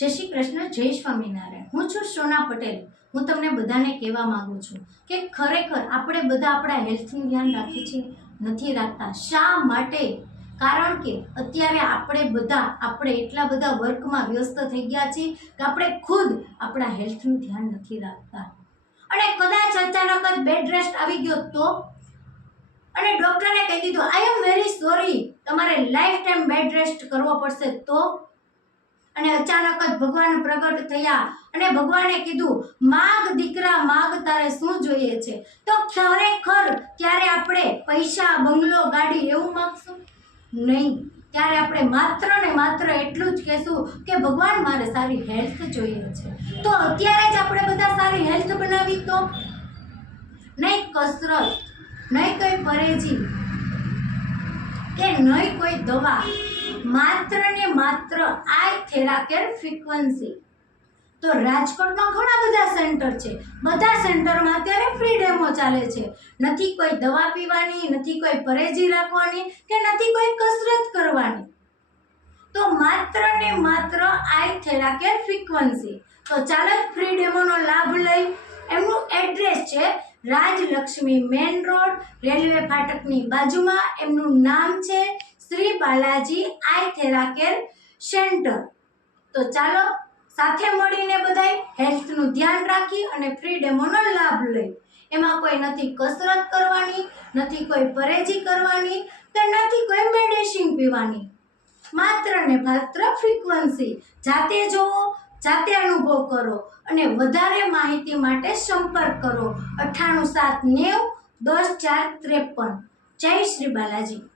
જય શ્રી કૃષ્ણ, જય સ્વામિનારાયણ। હું છું સોના પટેલ। હું તમને બધાને કહેવા માંગુ છું કે ખરેખર આપણે બધા આપણા હેલ્થનું ધ્યાન રાખીએ છીએ, નથી રાખતા। શા માટે? કારણ કે અત્યારે આપણે એટલા બધા વર્કમાં વ્યસ્ત થઈ ગયા છીએ કે આપણે ખુદ આપણા હેલ્થનું ધ્યાન નથી રાખતા। અને કદાચ અચાનક જ બેડ રેસ્ટ આવી ગયો તો, અને ડોક્ટરે કહી દીધું આઈ એમ વેરી સોરી, તમારે લાઈફ ટાઈમ બેડ રેસ્ટ કરવો પડશે તો, અને અચાનક જ ભગવાન પ્રગટ થયા અને ભગવાને કીધું માગ દીકરા માગ, તારે શું જોઈએ છે? તો ખરેખર ત્યારે આપણે પૈસા, બંગલો, ગાડી એવું માગશું નહીં। ત્યારે આપણે માત્ર ને માત્ર એટલું જ કહેશું કે ભગવાન મારે સારી હેલ્થ જોઈએ છે। તો અત્યારે જ આપણે બધા સારી હેલ્થ બનાવી તો નહીં કસરત, નહીં કોઈ પરેજી કે નહીં કોઈ દવા, માત્ર ને માત્ર આઈ થેરાકેર ફ્રીક્વન્સી। તો રાજકોટમાં ઘણા બધા સેન્ટર છે, બધા સેન્ટરમાં અત્યારે ફ્રી ડેમો ચાલે છે। નથી કોઈ દવા પીવાની, નથી કોઈ પરેજી રાખવાની કે નથી કોઈ કસરત કરવાની, તો માત્ર ને માત્ર આઈ થેરાકેર ફ્રીક્વન્સી। તો ચાલો ફ્રી ડેમોનો લાભ લઈ। એમનું એડ્રેસ છે રાજલક્ષ્મી મેન રોડ, રેલવે ફાટકની બાજુમાં। એમનું નામ છે શ્રી બાલાજી આઈ થેરાકેર સેન્ટર। તો ચાલો સાથે મળીને બધાય હેલ્થનું ધ્યાન રાખી અને ફ્રી ડેમોનો લાભ લઈ। એમાં કોઈ નથી કસરત કરવાની, નથી કોઈ પરેજી કરવાની કે નથી કોઈ મેડિસિન પીવાની, માત્ર ને માત્ર ફ્રીક્વન્સી। જાતે જોવો, જાતે અનુભવ કરો અને વધારે માહિતી માટે સંપર્ક કરો 98 7 90 10 4 53। જય શ્રી બાલાજી।